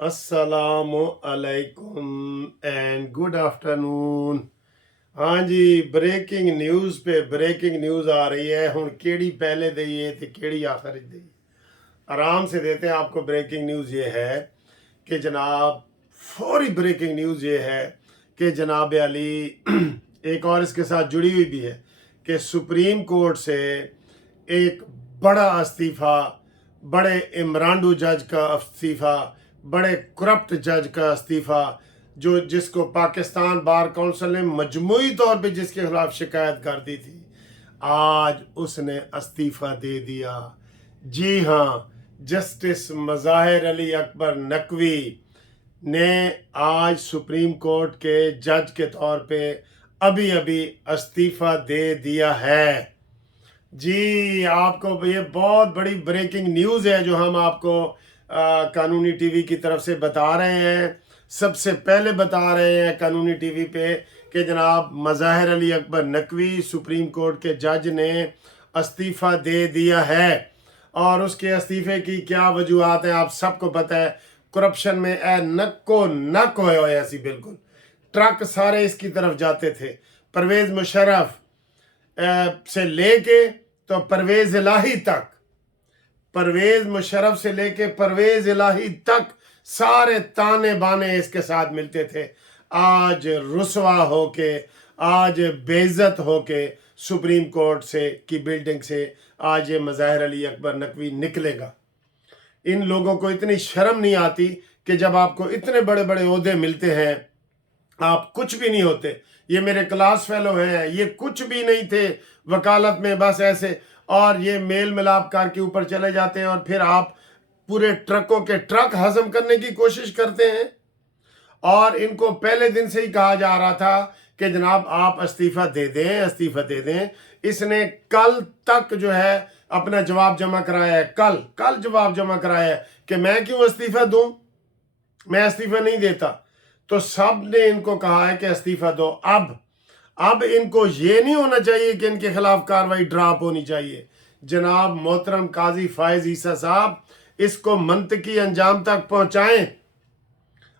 अस्सलामु अलैकुम and good afternoon. हाँ जी, ब्रेकिंग न्यूज़ पे ब्रेकिंग न्यूज़ आ रही है। हुण केड़ी पहले दईए ते केड़ी आखिर दईए। आराम से देते हैं आपको। ब्रेकिंग न्यूज़ ये है कि जनाब, फौरी ब्रेकिंग न्यूज़ ये है कि जनाब अली एक और इसके साथ जुड़ी हुई भी है कि सुप्रीम कोर्ट से एक बड़ा इस्तीफ़ा, बड़े इमरानडू जज का इस्तीफ़ा, बड़े करप्ट जज का इस्तीफ़ा, जो जिसको पाकिस्तान बार काउंसिल ने मजमूई तौर पे जिसके खिलाफ शिकायत कर दी थी, आज उसने इस्तीफ़ा दे दिया। जी हाँ, जस्टिस मज़ाहिर अली अकबर नकवी ने आज सुप्रीम कोर्ट के जज के तौर पे अभी अभी इस्तीफ़ा दे दिया है। जी, आपको ये बहुत बड़ी ब्रेकिंग न्यूज़ है जो हम आपको कानूनी टीवी की तरफ से बता रहे हैं। सबसे पहले बता रहे हैं कानूनी टीवी पे कि जनाब मज़ाहिर अली अकबर नकवी सुप्रीम कोर्ट के जज ने इस्तीफ़ा दे दिया है। और उसके इस्तीफ़े की क्या वजूहत हैं आप सबको पता है। करप्शन में नक्को नक होए हुए ऐसी, बिल्कुल ट्रक सारे इसकी तरफ जाते थे। परवेज़ मुशर्रफ से लेके तो परवेज़ इलाही तक, परवेज़ मुशर्रफ से लेके परवेज़ इलाही तक सारे ताने बाने इसके साथ मिलते थे। आज रुसवा होके, आज बेइज्जत होके सुप्रीम कोर्ट से की बिल्डिंग से आज ये मज़ाहिर अली अकबर नकवी निकलेगा। इन लोगों को इतनी शर्म नहीं आती कि जब आपको इतने बड़े बड़े ओहदे मिलते हैं आप कुछ भी नहीं होते। ये मेरे क्लास फेलो हैं, ये कुछ भी नहीं थे वकालत में, बस ऐसे, और ये मेल मिलाप करके ऊपर चले जाते हैं और फिर आप पूरे ट्रकों के ट्रक हजम करने की कोशिश करते हैं। और इनको पहले दिन से ही कहा जा रहा था कि जनाब आप इस्तीफ़ा दे दें, इस्तीफ़ा दे दें। इसने कल तक जो है अपना जवाब जमा कराया है, कल जवाब जमा कराया है कि मैं क्यों इस्तीफ़ा दूं, मैं इस्तीफ़ा नहीं देता। तो सब ने इनको कहा है कि इस्तीफ़ा दो। अब इनको ये नहीं होना चाहिए कि इनके खिलाफ कार्रवाई ड्रॉप होनी चाहिए। जनाब मोहतरम काजी फायज ईसा साहब, इसको मंतकी अंजाम तक पहुंचाएं।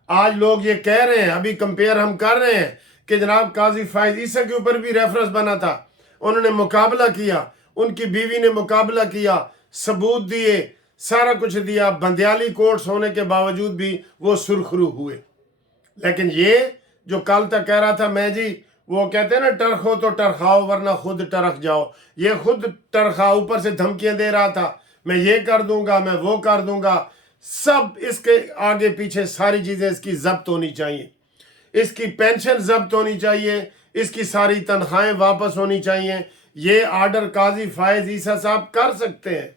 आज लोग ये कह रहे हैं, अभी कंपेयर हम कर रहे हैं कि जनाब काजी फायज ईसा के ऊपर भी रेफरेंस बना था, उन्होंने मुकाबला किया, उनकी बीवी ने मुकाबला किया, सबूत दिए, सारा कुछ दिया, बंदियाली कोर्ट्स होने के बावजूद भी वो सुरखरू हुए। लेकिन ये जो कल तक कह रहा था, मैं जी, वो कहते हैं ना टरखो तो टरखाओ वरना खुद टरख जाओ, ये खुद टरखा, ऊपर से धमकियां दे रहा था, मैं ये कर दूंगा, मैं वो कर दूंगा। सब इसके आगे पीछे सारी चीजें इसकी जब्त होनी चाहिए, इसकी पेंशन जब्त होनी चाहिए, इसकी सारी तनख्वाहें वापस होनी चाहिए। ये आर्डर काजी फायज ईसा साहब कर सकते हैं,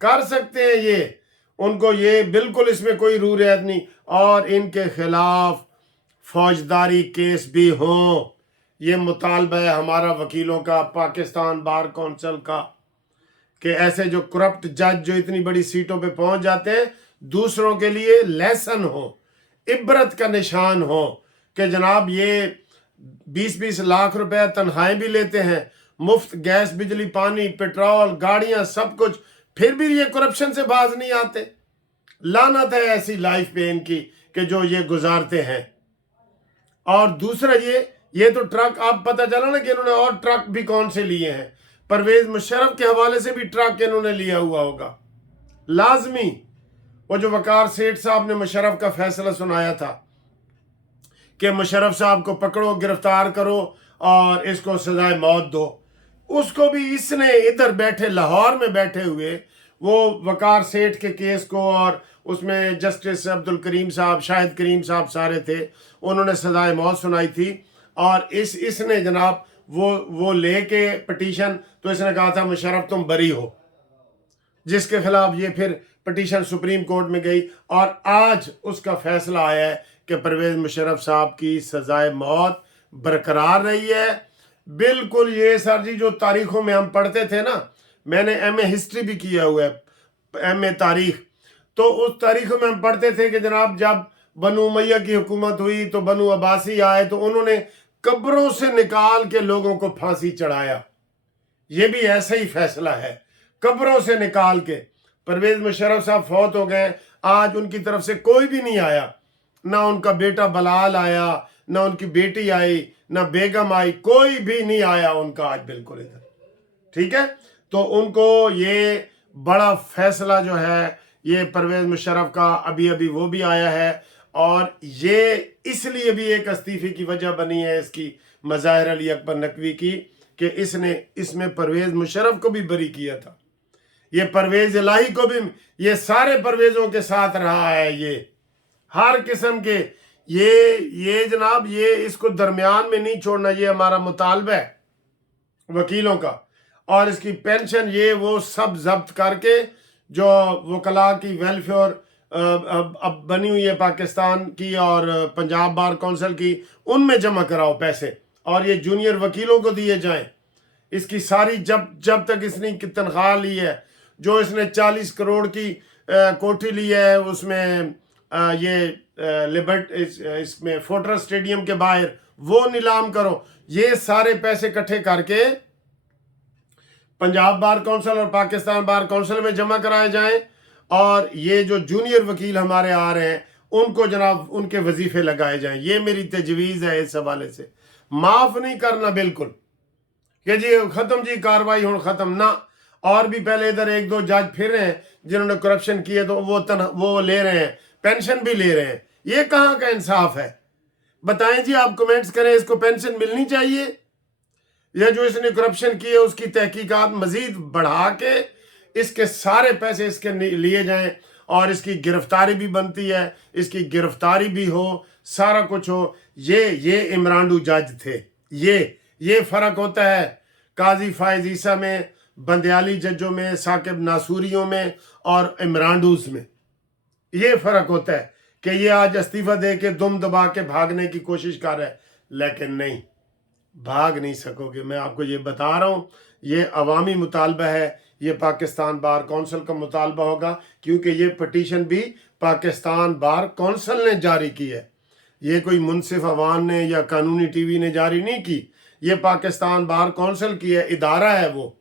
कर सकते हैं ये, उनको ये बिल्कुल इसमें कोई रू रियायत नहीं। और इनके खिलाफ फौजदारी केस भी हों, ये मुतालबा है हमारा वकीलों का, पाकिस्तान बार काउंसिल का, कि ऐसे जो करप्ट जज जो इतनी बड़ी सीटों पे पहुंच जाते हैं, दूसरों के लिए लेसन हो, इबरत का निशान हो कि जनाब ये 20-20 लाख रुपए तनख्वाहें भी लेते हैं, मुफ्त गैस, बिजली, पानी, पेट्रोल, गाड़ियां, सब कुछ, फिर भी ये करप्शन से बाज नहीं आते। लानत है ऐसी लाइफ पे इनकी कि जो ये गुजारते हैं। और दूसरा ये तो ट्रक, आप पता चला ना कि इन्होंने और ट्रक भी कौन से लिए हैं। परवेज मुशर्रफ के हवाले से भी ट्रक इन्होंने लिया हुआ होगा लाजमी। वो जो वकार सेठ साहब ने मुशर्रफ का फैसला सुनाया था कि मुशर्रफ साहब को पकड़ो, गिरफ्तार करो और इसको सजाए मौत दो, उसको भी इसने इधर बैठे लाहौर में बैठे हुए वो वकार सेठ के केस को, और उसमें जस्टिस अब्दुल करीम साहब, शाहिद करीम साहब सारे थे, उन्होंने सजाए मौत सुनाई थी। और इसने जनाब वो लेके पिटीशन, तो इसने कहा था मुशर्रफ तुम बरी हो, जिसके खिलाफ ये फिर पिटीशन सुप्रीम कोर्ट में गई और आज उसका फैसला आया है कि परवेज मुशर्रफ साहब की सजाए मौत बरकरार रही है। बिल्कुल ये सर जी जो तारीखों में हम पढ़ते थे ना, मैंने MA हिस्ट्री भी किया हुआ है, MA तारीख, तो उस तारीखों में हम पढ़ते थे कि जनाब जब बनु उमैया की हुकूमत हुई तो बनु अब्बासी आए तो उन्होंने कब्रों से निकाल के लोगों को फांसी चढ़ाया। ये भी ऐसा ही फैसला है, कब्रों से निकाल के परवेज मुशर्रफ साहब फौत हो गए, आज उनकी तरफ से कोई भी नहीं आया, ना उनका बेटा बलाल आया, ना उनकी बेटी आई, ना बेगम आई, कोई भी नहीं आया उनका आज बिल्कुल इधर। ठीक है, तो उनको ये बड़ा फैसला जो है ये परवेज मुशर्रफ का अभी अभी वो भी आया है, और ये इसलिए भी एक इस्तीफे की वजह बनी है इसकी मज़ाहिर अली अकबर नकवी की, कि इसने इसमें परवेज मुशर्रफ को भी बरी किया था, ये परवेज इलाही को भी, ये सारे परवेजों के साथ रहा है, ये हर किस्म के, ये जनाब, ये इसको दरमियान में नहीं छोड़ना, ये हमारा मुतालबा है वकीलों का। और इसकी पेंशन ये वो सब जब्त करके जो वकला की वेलफेयर अब बनी हुई है पाकिस्तान की और पंजाब बार कौंसिल की, उनमें जमा कराओ पैसे, और ये जूनियर वकीलों को दिए जाएं। इसकी सारी जब तक इसने की तनख्वाह ली है, जो इसने 40 करोड़ की कोठी ली है, उसमें इसमें फोर्ट्रेस स्टेडियम के बाहर वो नीलाम करो, ये सारे पैसे इकट्ठे करके पंजाब बार कौंसिल और पाकिस्तान बार कौंसिल में जमा कराए जाएं, और ये जो जूनियर वकील हमारे आ रहे हैं उनको जनाब उनके वजीफे लगाए जाएं। ये मेरी तजवीज़ है इस हवाले से। माफ़ नहीं करना बिल्कुल कि जी ख़त्म जी कार्रवाई हो ख़त्म ना। और भी पहले इधर एक दो जज फिर हैं जिन्होंने करप्शन किए, तो वो ले रहे हैं, पेंशन भी ले रहे हैं। ये कहाँ का इंसाफ है? बताएं जी, आप कमेंट्स करें, इसको पेंशन मिलनी चाहिए, या जो इसने करप्शन की है उसकी तहकीकात मजीद बढ़ा के इसके सारे पैसे इसके लिए जाएं, और इसकी गिरफ्तारी भी बनती है, इसकी गिरफ्तारी भी हो, सारा कुछ हो। ये इमरान जज थे। ये फ़र्क होता है काजी फायज ईसा में, बंदयाली जजों में, साकिब नासूरियों में और इमरानडूस में। ये फ़र्क होता है कि ये आज इस्तीफ़ा दे के दुम दबा के भागने की कोशिश कर रहा है, लेकिन नहीं, भाग नहीं सकोगे। मैं आपको ये बता रहा हूँ, ये अवामी मुतालबा है, ये पाकिस्तान बार कौंसिल का मुतालबा होगा, क्योंकि ये पटिशन भी पाकिस्तान बार कौंसिल ने जारी की है। ये कोई मुनसिफ अवान ने या कानूनी टीवी ने जारी नहीं की, ये पाकिस्तान बार कौंसिल की है, इदारा है वो।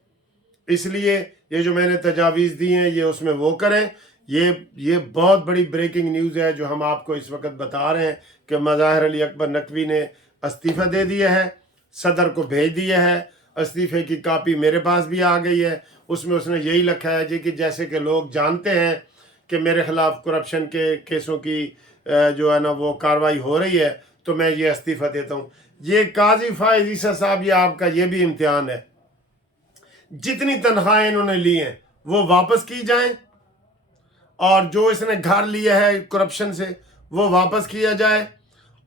इसलिए ये जो मैंने तजावीज़ दी हैं ये उसमें वो करें। ये बहुत बड़ी ब्रेकिंग न्यूज़ है जो हम आपको इस वक्त बता रहे हैं कि मज़ाहिर अली अकबर नकवी ने इस्तीफ़ा दे दिया है, सदर को भेज दिया है। इस्तीफ़े की कापी मेरे पास भी आ गई है, उसमें उसने यही लिखा है जी कि जैसे कि लोग जानते हैं कि मेरे ख़िलाफ़ करप्शन के केसों की जो है ना वो कार्रवाई हो रही है, तो मैं ये इस्तीफ़ा देता हूँ। ये काजी फायज ईसा साहब, ये आपका ये भी इम्तिहान है, जितनी तनख्वाहें इन्होंने ली हैं वो वापस की जाएं, और जो इसने घर लिया है करप्शन से वो वापस किया जाए,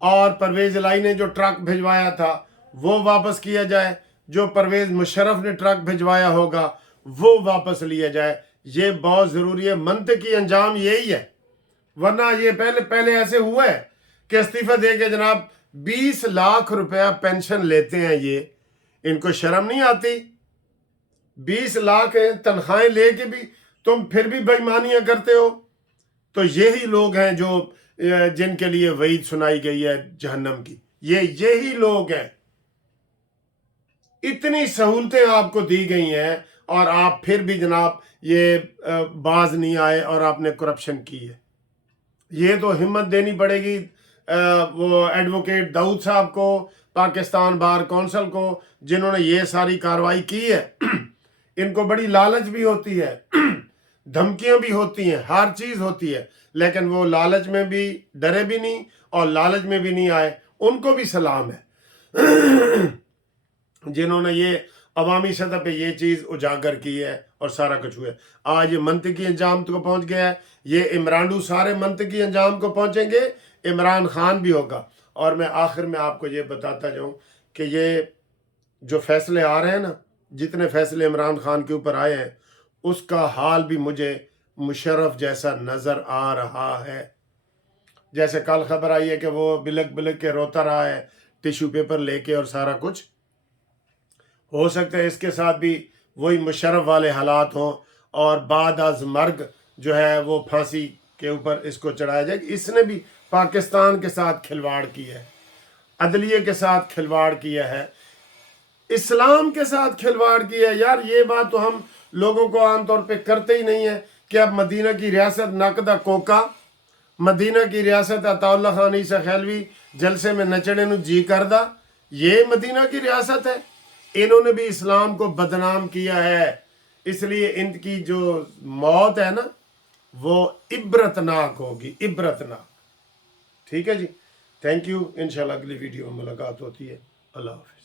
और परवेज इलाही ने जो ट्रक भिजवाया था वो वापस किया जाए, जो परवेज मुशर्रफ ने ट्रक भिजवाया होगा वो वापस लिया जाए। ये बहुत ज़रूरी है। मंतकी अंजाम यही है, वरना ये पहले ऐसे हुआ है कि इस्तीफ़ा दे के जनाब 20 लाख रुपया पेंशन लेते हैं ये, इनको शर्म नहीं आती? 20 लाख तनख्वाहें लेके भी तुम फिर भी बेईमानियां करते हो। तो यही लोग हैं जो जिनके लिए वईद सुनाई गई है जहन्नम की, यही लोग हैं। इतनी सहूलतें आपको दी गई हैं और आप फिर भी जनाब ये बाज नहीं आए और आपने करप्शन की है। ये तो हिम्मत देनी पड़ेगी वो एडवोकेट दाऊद साहब को, पाकिस्तान बार कौंसिल को, जिन्होंने ये सारी कार्रवाई की है। इनको बड़ी लालच भी होती है, धमकियां भी होती हैं, हर चीज़ होती है, लेकिन वो लालच में भी डरे भी नहीं और लालच में भी नहीं आए। उनको भी सलाम है जिन्होंने ये अवामी सतह पे ये चीज़ उजागर की है और सारा कुछ हुआ है। आज ये मंतकी अंजाम को पहुंच गया है। ये इमरानडू सारे मंतकी अंजाम को पहुंचेंगे, इमरान खान भी होगा। और मैं आखिर में आपको ये बताता जाऊं कि ये जो फैसले आ रहे हैं ना, जितने फैसले इमरान खान के ऊपर आए हैं, उसका हाल भी मुझे मुशर्रफ जैसा नज़र आ रहा है। जैसे कल खबर आई है कि वो बिलक बिलक के रोता रहा है टिश्यू पेपर लेके और सारा कुछ। हो सकता है इसके साथ भी वही मुशर्रफ वाले हालात हों और बाद अज मर्ग जो है वो फांसी के ऊपर इसको चढ़ाया जाए। इसने भी पाकिस्तान के साथ खिलवाड़ किया है, अदलिये के साथ खिलवाड़ किया है, इस्लाम के साथ खिलवाड़ किया है। यार ये बात तो हम लोगों को आमतौर पे करते ही नहीं है کہ اب مدینہ کی ریاست نقدہ کوکا مدینہ کی ریاست عطا اللہ خان عیسیٰ خیلوی جلسے میں نچنے نو جی کردہ، یہ مدینہ کی ریاست ہے۔ انہوں نے بھی اسلام کو بدنام کیا ہے، اس لیے ان کی جو موت ہے نا وہ عبرتناک ہوگی، عبرتناک۔ ٹھیک ہے جی، تھینک یو، انشاءاللہ اگلی ویڈیو میں ملاقات ہوتی ہے۔ اللہ حافظ۔